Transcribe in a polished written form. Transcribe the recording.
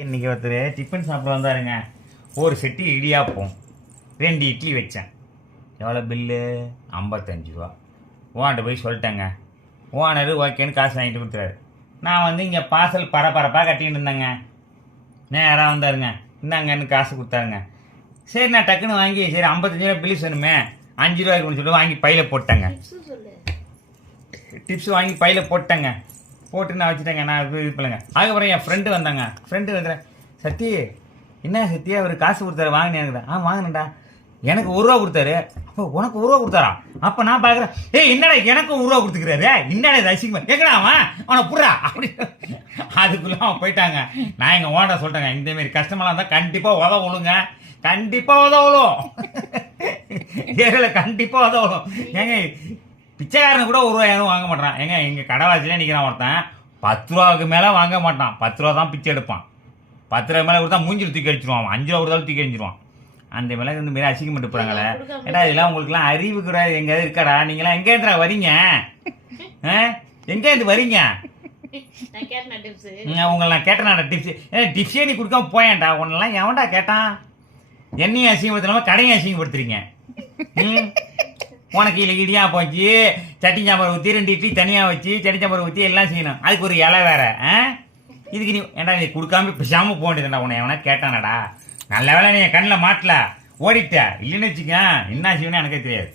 இன்னைக்கு ஒருத்தர் டிஃபன் சாப்பிட வந்தாருங்க. ஒரு செட்டு இடியாப்பம் 2 இட்லி வச்சேன். எவ்வளோ பில்லு? 55 ரூபா. ஓன்ட்ட போய் சொல்லிட்டேங்க. ஓனர் ஓகேன்னு காசு வாங்கிட்டு கொடுத்துறாரு. நான் வந்து இங்கே பார்சல் பரபரப்பாக கட்டின்னு இருந்தேங்க. நேராக வந்தாருங்க. இந்தாங்கன்னு காசு கொடுத்தாருங்க. சரி நான் டக்குன்னு வாங்கி சரி 55 ரூபா பில்லு சொன்னுமே 5 ரூபாய்க்கு சொல்லிட்டு வாங்கி பையில் போட்டேங்க. டிப்ஸ் வாங்கி பையில் போட்டேங்க. போட்டு நான் வச்சுட்டேங்க. நான் இது பண்ணுங்க. அதுக்கப்புறம் என் ஃப்ரெண்டு வந்தாங்க. ஃப்ரெண்டு வந்துடுறேன். சத்தி என்ன சத்தி அவர் காசு கொடுத்தாரு வாங்கினேன். வாங்கினேன்டா. எனக்கு 1 ரூபா கொடுத்தாரு. அப்போ உனக்கு 1 ரூபா கொடுத்தாரா? அப்போ நான் பார்க்குறேன். என்னடா எனக்கும் 1 ரூபா கொடுத்துக்கிறாரு. என்னடா ரசிகமா எங்கடா அவனை புடுறா அப்படி. அதுக்குள்ள அவன் போயிட்டாங்க. நான் எங்கள் ஓனரை சொல்லிட்டேங்க, இந்தமாரி கஷ்டமெல்லாம் இருந்தால் கண்டிப்பாக உதவுளுங்க. கண்டிப்பாக உதவலும். ஏரியில் கண்டிப்பாக உதவலும். ஏங்க பிச்சைக்காரனு கூட 1 ரூபா யாரும் வாங்க மாட்டான். ஏங்க எங்கள் கடைவாசிலே நிற்கிறான் ஒருத்தன் 10 ரூபாவுக்கு மேலே வாங்க மாட்டான். 10 ரூபா தான் பிச்சை எடுப்பான். 10 ரூபா மேலே கொடுத்தா மூஞ்சில் தூக்கி அடிச்சிருவான். 5 ரூபா கொடுத்தாலும் தூக்கி அடிச்சிருவான். அந்த மேலே இந்த மாரி அசிங்கப்பட்டு போகிறாங்களே. ஏடா இதெல்லாம் உங்களுக்குலாம் அறிவு கூட எங்கேயாவது இருக்காடா? நீங்களாம் எங்கேருந்துடா வரீங்க? எங்கேருந்து வரீங்க? உங்களை நான் கேட்டேனாடா டிப்ஸ். டிப்ஸே நீ கொடுக்காம போயேன்டா. உன்னெல்லாம் எவன்டா கேட்டான்? என்னையும் அசிங்கப்படுத்தாம கடையும் அசிங்கப்படுத்துறீங்க. உனக்கு இல்லை இடியா போச்சு சட்டி சாம்பார் ஊற்றி 2 இட்லி தனியாக வச்சு சட்டி சாம்பார் ஊற்றி எல்லாம் செய்யணும். அதுக்கு ஒரு இலை வேற. இதுக்கு நீ ஏன்டா நீ கொடுக்காம பிசாமல் போக வேண்டியதுடா. உன்னை எவனா கேட்டானடா? நல்ல வேலை நீ கண்ணில் மாட்டல ஓடிட்ட. இல்லைன்னு வச்சுக்க என்ன செய்வேன்னு எனக்கே தெரியாது.